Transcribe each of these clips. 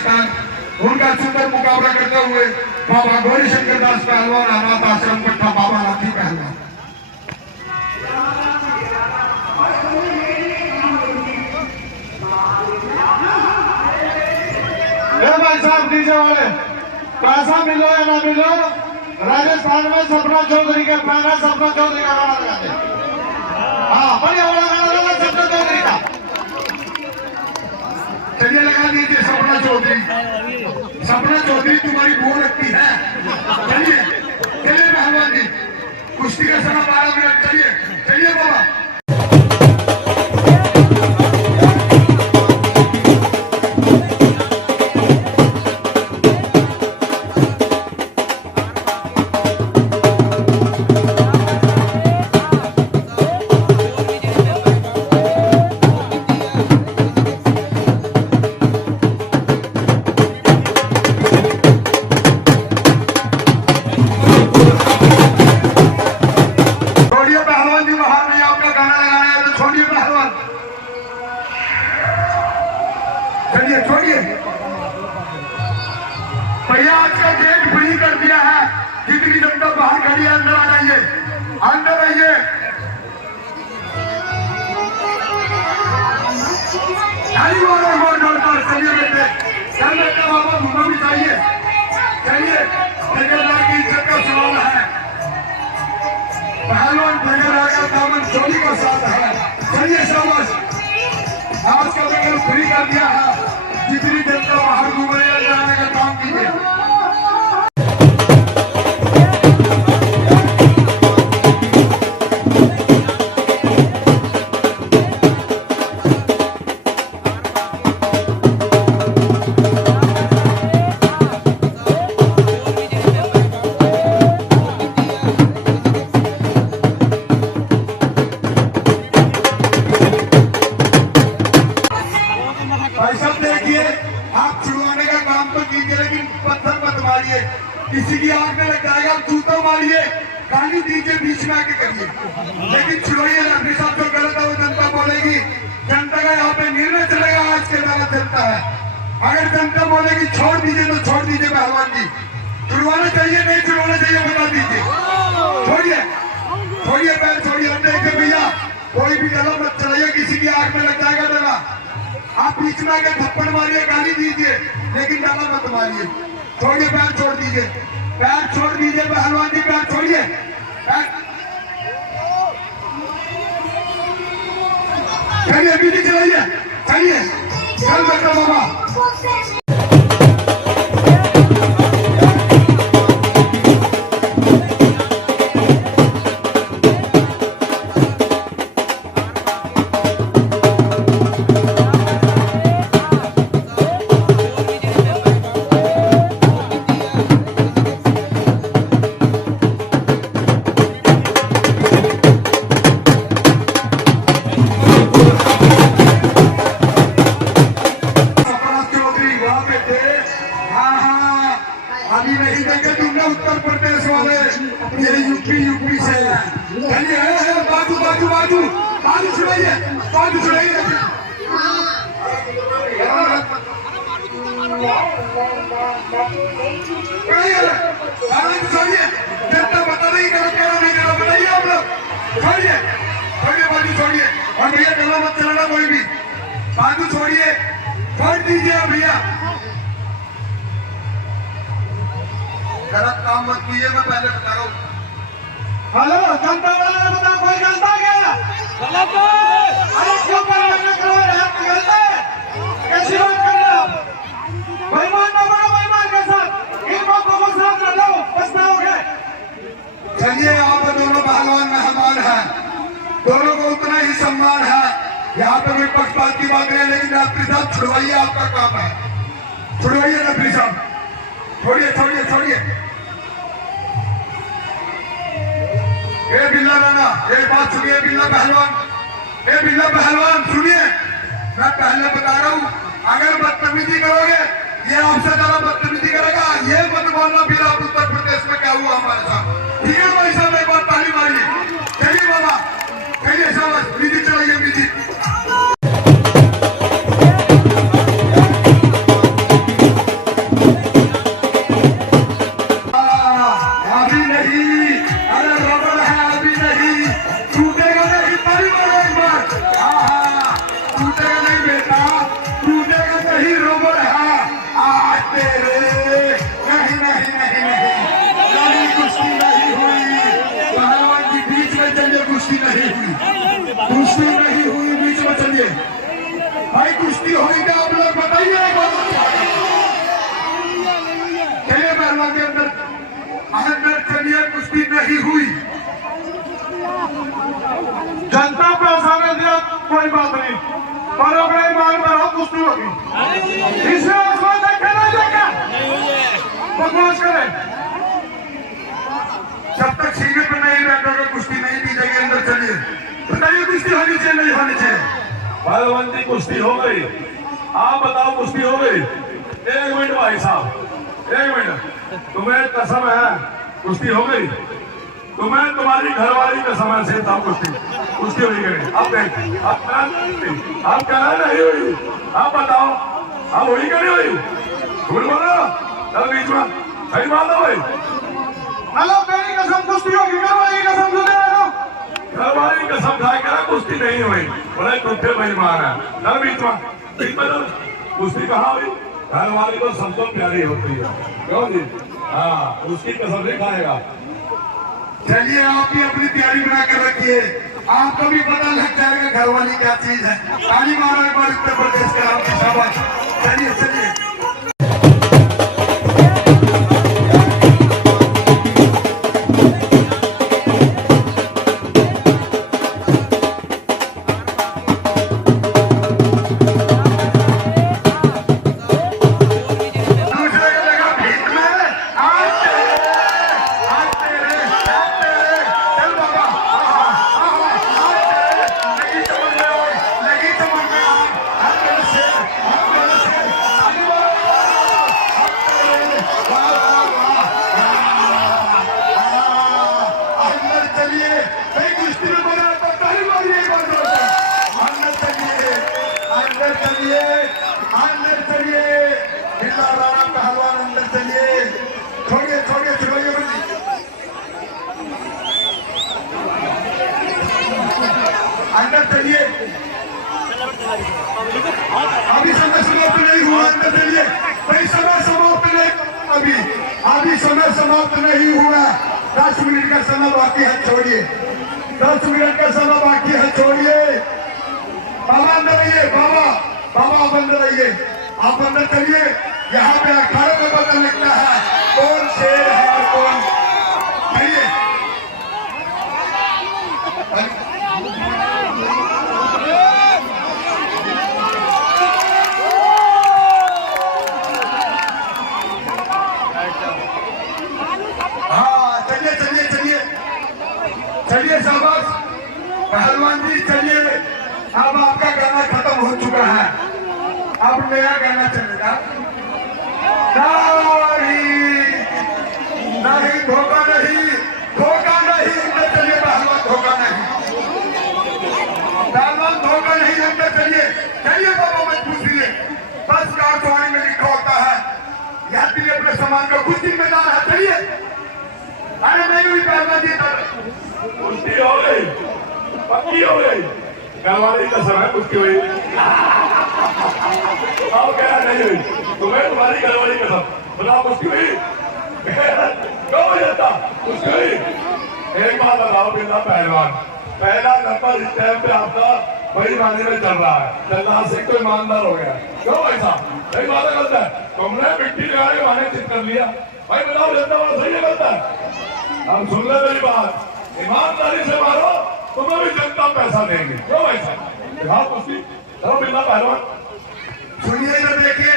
राजस्थान, उनका सुंदर मुकाबला करते हुए बाबा गौरी शंकर दास पहलवान, अनाथ आश्रम पट्टा बाबा लाठी पहलवान। भाई साहब डीजे वाले, पैसा मिलो या ना मिलो, राजस्थान में सपना चौधरी का गाना, सपना चौधरी का गाना लगाते। हाँ, बढ़िया वाला गाना लगा सपना चौधरी का। चलिए लगा दीजिए सपना चौधरी। सपना चौधरी तुम्हारी बो लगती है। चलिए चलिए पहलवान जी, कुश्ती का समय 12 मिनट। चलिए चलिए बाबा। भैया आज का गेट फ्री कर दिया है, जितनी जनता बाहर खड़ी है अंदर आ जाइए, अंदर आइए। चलिए बेटे, चल बेटे बाबा, घूमना भी चाहिए। चलिए, ठेकेदार की इज्जत का सवाल है। पहलवान ठेकेदार का दामन चोरी का साथ है। चलिए शाबाश, आज का गेट फ्री कर दिया है, जितनी जनता बाहर घूम रही है अंदर आने का काम कीजिए। आप छुड़वाने का काम तो कीजिए, लेकिन पत्थर मत मारिए, किसी की आंख में लग जाएगा। जूता मारिए, गाली दीजिए, बीच में आके करिए, लेकिन छुड़वाइए। रफी साहब जो गलत है वो जनता बोलेगी, जनता का यहाँ पे निर्णय चलेगा। आज के अदालत चलता है, अगर जनता बोलेगी छोड़ दीजिए तो छोड़ दीजिए। पहलवान जी, छुड़वाना चाहिए नहीं छुड़वाना चाहिए बता दीजिए। छोड़िए छोड़िए पैर छोड़िए। हम देखिए भैया, कोई भी गला मत चलाइए, किसी की आंख में लग जाएगा डला। आप बीच में आके थप्पड़ मारिए, गाली दीजिए, लेकिन डाला मत मारिए। छोड़िए पैर, छोड़ दीजिए, पैर छोड़ दीजिए। पहलवान जी पैर छोड़िए, चलिए बीजी चलाइए, चलिए चल बेटा बाबा। अभी नहीं देखे तुमने उत्तर प्रदेश वाले, ये यूपी से है। चलिए बाजू बाजू बाजू बाजू छुड़ाइए, बाजू छुड़ाइए। छोड़िए, जनता पता नहीं करो क्या नहीं करो, बताइए आप लोग। छोड़िए छोड़िए बाजू छोड़िए, और भैया गला मत चलाना कोई भी। बाजू छोड़िए, छोड़ दीजिए भैया, गलत काम मत कीजिए, मैं पहले बता रहा हूँ। हेलो, जनता वाला ने बता, कोई गलता क्या गलत है? अरे क्यों पर करो यार, गलत है? कैसी बात कर रहे हो? बेईमान ना बनो, बेईमान के साथ इन बातों को साथ न लो, पछताओगे। चलिए, यहाँ पे दोनों पहलवान मेहमान हैं, दोनों को उतना ही सम्मान है। यहाँ पे कोई पक्षपात की बात नहीं, लेकिन रफी साहब छुड़वाइए, आपका काम है। छुड़वाइए रफी साहब, छोड़िए छोड़िए छोड़िए। ए बिल्ला राणा, एक बात सुनिए बिल्ला पहलवान, ए बिल्ला पहलवान सुनिए, मैं पहले बता रहा हूँ, अगर बदतमीजी करोगे ये आपसे ज्यादा बदतमीजी करेगा। ये मत बोलना फिर आप उत्तर प्रदेश में क्या हुआ हमारे साथ। ठीक है भाई साहब, एक बार ताली मारिए। चलिए बाबा, चलिए शाबाश, बीजी चलाइए बीजी। पहलवान के अंदर चलिए कुश्ती नहीं हुई। जनता पे आसाने दिया कोई बात नहीं, पर अपने ईमान में रहो, कुश्ती होगी। इसे आसमान देखे नहीं देखे बकवास करे। जब तक सीने पर नहीं बैठोगे कुश्ती नहीं दी जाएगी। अंदर चलिए, बताइए कुश्ती होनी चाहिए नहीं होनी चाहिए? पहलवान जी कुश्ती हो गई, आप बताओ कुश्ती हो गई? 1 मिनट भाई साहब, 1 मिनट। तुम्हें कसम है कुश्ती हो गई? तुम्हें तुम्हारी घरवाली कसम है से बताओ कुश्ती हुई गई? अब कहना नहीं हुई, आप बताओ अब हुई कि नहीं हुई? भूल बोलो चल बीच में, सही बात है भाई। हेलो, मेरी कसम कुश्ती होगी, घरवाली की कसम सुने रहे। घरवाली कसम खाए करा कुश्ती नहीं हुई, बोले कुत्ते बेईमान है। चल बीच में चल। कुश्ती कहाँ हुई? घरवाली को सबसे प्यारी होती है, क्यों जी? हाँ, उसकी कसम नहीं खाएगा। चलिए आप भी अपनी तैयारी बना कर रखिए, आपको भी पता लग जाएगा घरवाली क्या चीज है। ताली मारो एक बार उत्तर प्रदेश के नाम की शाबाश। चलिए चलिए। अंदर चलिए, बिल्ला राणा पहलवान अंदर चलिए। छोड़िए छोड़िए छोड़िए अंदर चलिए। अभी समय समाप्त नहीं हुआ, अंदर चलिए भाई। समय समाप्त नहीं अभी समय समाप्त नहीं हुआ। 10 मिनट का समय बाकी है, छोड़िए। 10 मिनट का समय बाकी है, छोड़िए। बाबा अंदर रहिए, बाबा आप अंदर रहिए। आप अंदर चलिए। यहाँ पे अखाड़े में पता लगता है कौन शेर है और कौन। चलिए हाँ, चलिए चलिए चलिए चलिए शाबाश पहलवान जी, चलिए। अब आपका गाना खत्म हो चुका है, अब नया गाना चलेगा। नहीं धोखा नहीं, धोखा नहीं। अंदर चलिए पहलवान, धोखा नहीं, पहलवान धोखा नहीं। अंदर चलिए चलिए बाबा मत पूछिए, बस कारवाई में लिखा होता है यात्री अपने सामान का खुद जिम्मेदार है। चलिए। अरे नहीं हुई पहलवान जी, कुश्ती हो गई, पक्की हो गई। घरवाली का समय कुश्ती हुई, अब क्या नहीं हुई? तुम्हें तुम्हारी घरवाली कसम बताओ कुश्ती हुई? क्यों जाता कुश्ती हुई? एक बात बताओ बिल्ला पहलवान, पहला नंबर इस टाइम पे आपका वही माने में चल रहा है। जल्लाद सिंह तो ईमानदार हो गया, क्यों भाई साहब? सही बात है, गलत है? तुमने मिट्टी लगाने माने चित कर लिया भाई, बताओ जनता वाला सही है गलत है? हम सुन ले मेरी बात, ईमानदारी से मारो, तुम्हें भी जनता पैसा देंगे, क्यों भाई साहब? हाँ कुश्ती चलो बिल्ला पहलवान। सुनिए तो देखिए,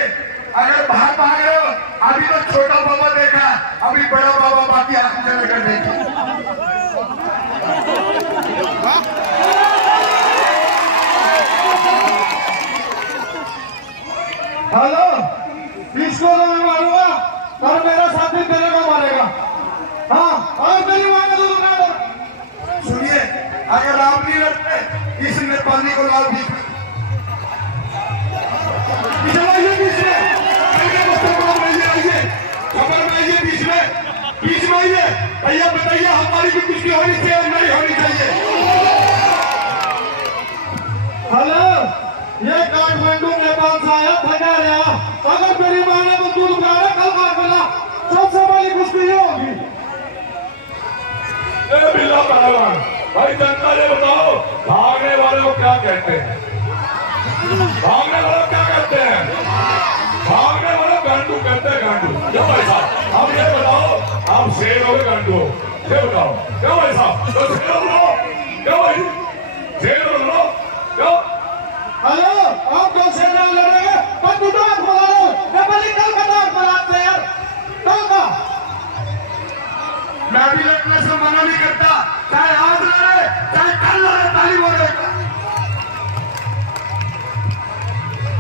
अगर बाहर भाग रहे हो, अभी तो छोटा बाबा देखा, अभी बड़ा बाबा बाकी हाथ से लेकर देखिए। हेलो, इसको तो मैं मारूंगा और मेरा साथी तेरे को मारेगा। हाँ, और मेरी मांगे तो तुमने। सुनिए, अगर आप नहीं लड़ते इस नेपाली को लाल बीच में आइए। भैया बताइए हमारी भी कुश्ती होनी चाहिए और नहीं होनी चाहिए? हेलो, ये काठमांडू नेपाल से आया, थका रहा। अगर मेरी माँ ने तो दूध उठाया कल का मिला, सबसे बड़ी कुश्ती ये होगी। बिल्ला पहलवान भाई, जनता ने बताओ भागने वाले को क्या कहते हैं? भागने वाले क्या कहते हैं? भागने वाले गांडू कहते हैं, गांडू। क्यों भाई साहब? हम ये बताओ क्यों भाई साहब तो शेर बोलो क्यों भाई शेर बोलो क्यों हेलो आप कौन से नाम ले रहे हैं पर तू तो बोला लो नेपाली कल का नाम बनाते यार कल का मैं भी लड़ने से मना नहीं करता, चाहे आज लड़े चाहे कल लड़े, ताली बोले।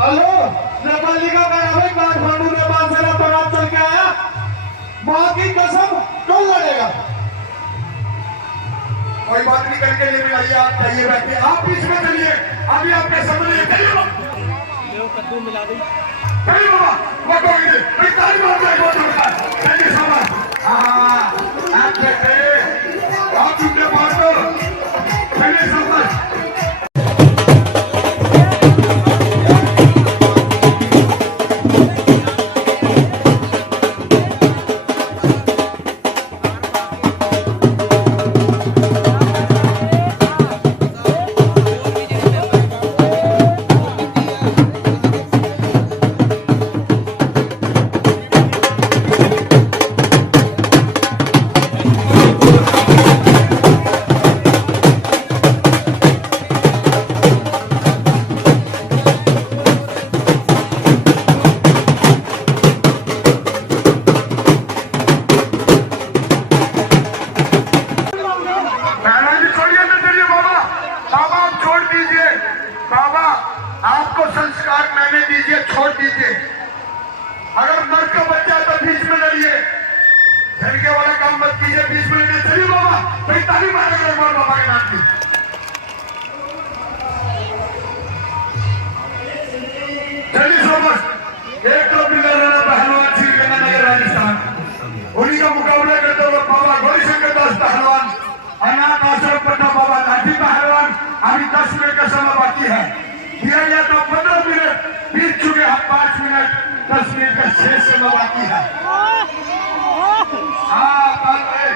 हेलो नेपाली का नाम है काठमांडू नेपाल से बारात चल के आया मां की कसम कल लड़ेगा कोई बात नहीं करके ले मिलाइए, आप चाहिए बैठिए, आप बीच में चलिए, अभी आपके सामने चलिए कद्दू मिला दी चलिए बाबा वो कोई नहीं, भाई ताली मार दे बहुत होता है, चलिए सामान हाँ आप बैठे आप चुपके मार दो, चलिए सामान। आपको संस्कार मैंने दीजिए, छोड़ दीजिए, अगर मर्द का बच्चा है तो बीच में लड़िए, झटके वाला काम मत कीजिए, बीच में लड़िए। चलिए बाबा भाई ताली मारेंगे एक बार बाबा के नाम की। चलिए सोबत एक तो बिल्डर पहलवान श्री गंगानगर राजस्थान, उन्हीं का मुकाबला करते हुए बाबा गौरीशंकर दास पहलवान, अनाथ आश्रम पटना बाबा लाठी पहलवान। अभी 10 मिनट का समय बाकी है, दिया गया तो 15 मिनट बीत चुके हैं, 5 मिनट 10 मिनट का शेष समय बाकी है। हाँ बात है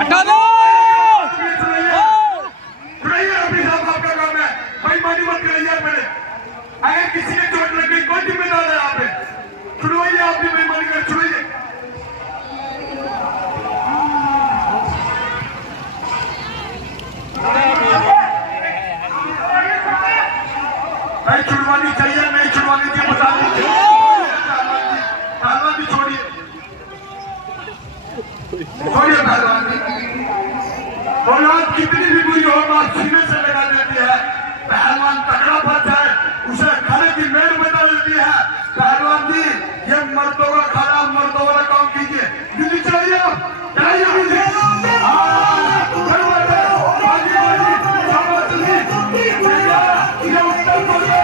हटा दो अभी साहब आपका काम है, बेईमानी मत कराइए मेरे, अगर किसी ने चोट लग गई कोई जिम्मेदार है यहाँ पे, छुड़वाइए, आप भी बेईमानी कर छुड़ाइए। नहीं छुड़वानी चाहिए, नहीं छुड़वानी चाहिए, बता दीजिए पहलवान भी छोड़िए, छोड़िए पहलवान भी। औलाद कितनी भी बुरी हो बात सीने से लगा देती है, पहलवान तगड़ा फंस है उसे खाने की मेल बता देती है। पहलवान जी ये मर्दों का खाना, मर्दों वाला काम कीजिए, दिल्ली चलिए आप चलिए दिल्ली। ये उत्तर प्रदेश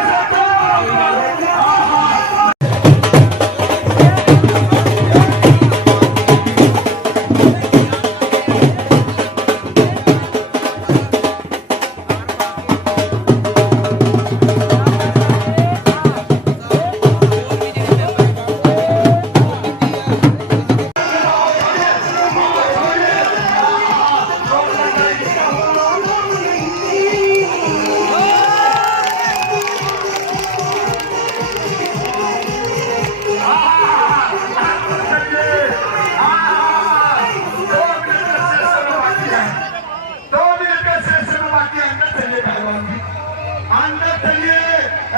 अंदर चलिए,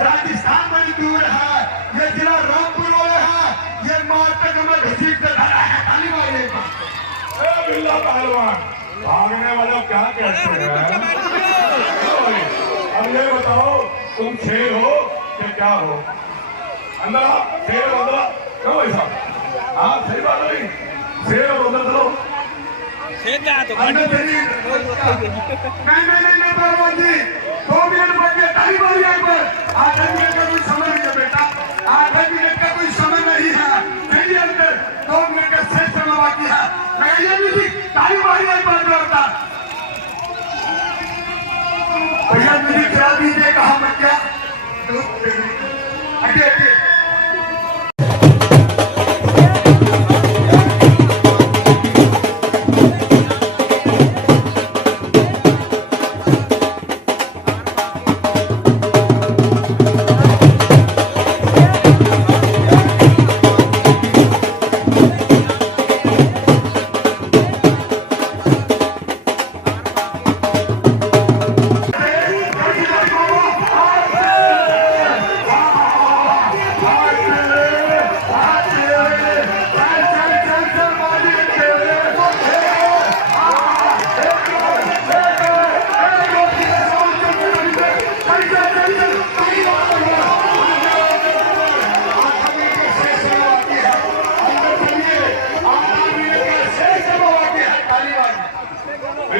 राजस्थान बड़ी दूर है, ये जिला रामपुर वाले है, ये मारते कमर घसीट से धरा है, खाली मारिए। बिल्ला पहलवान भागने वालों क्या कहते हैं? अब ये बताओ तुम शेर हो कि क्या हो? अंदर आओ, शेर हो अंदर आओ। क्यों भाई साहब? हाँ सही बात नहीं, शेर हो अंदर चलो। अंदर चलिए। नहीं पहलवान जी 2 मिनट बच गए, ताली मारिए एक बार। 8 मिनट का कोई समय नहीं है बेटा, 8 मिनट का कोई समय नहीं है, चलिए अंदर, 2 मिनट का शेष समय बाकी है। मैं ये भी थी, ताली मारिए एक बार जोरदार। भैया मुझे चला दीजिए, कहा मैं क्या हटिए हटिए।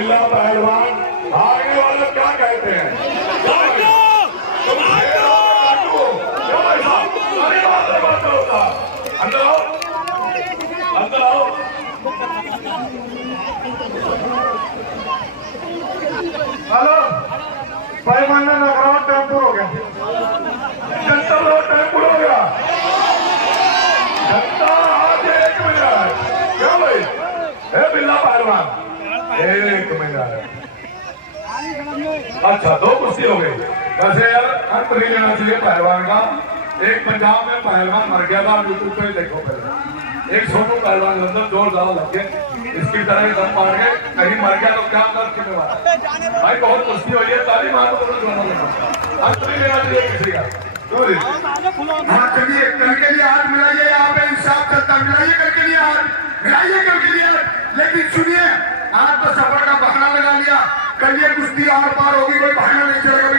बिल्ला पहलवान हारने वाले क्या कहते हैं? तुम शेर हो या काटू हो? क्या भाई साहब? अरे बात होता। अंदर आओ, अंदर आओ। हेलो भाई मानना नगरों टेम्पो हो गया। जनता लोग टेम्पो हो गया। जनता आज 1 मिनट। क्या भाई? ए बिल्ला पहलवान 1 मिनट। अच्छा 2 कुश्ती हो गई। वैसे यार अंत नहीं लेना चाहिए पहलवान का। एक पंजाब में पहलवान मर गया था, यूट्यूब पे देखो पहले। एक सोनू पहलवान के अंदर जोर ज्यादा लग गए, इसकी तरह ही दम मार गए, कहीं मर गया तो क्या दर्द कितने वाला भाई। बहुत कुश्ती हुई है, ताली मार दो अंत नहीं लेना चाहिए किसी का। हाँ चलिए कल के लिए हाथ मिलाइए, यहाँ पे इंसाफ चलता, मिलाइए कल के लिए हाथ, मिलाइए कल के लिए हाथ। लेकिन सुनिए, आज तो सफर का बहाना लगा लिया, कल ये कुश्ती आर पार होगी, कोई बहाना नहीं चलेगा।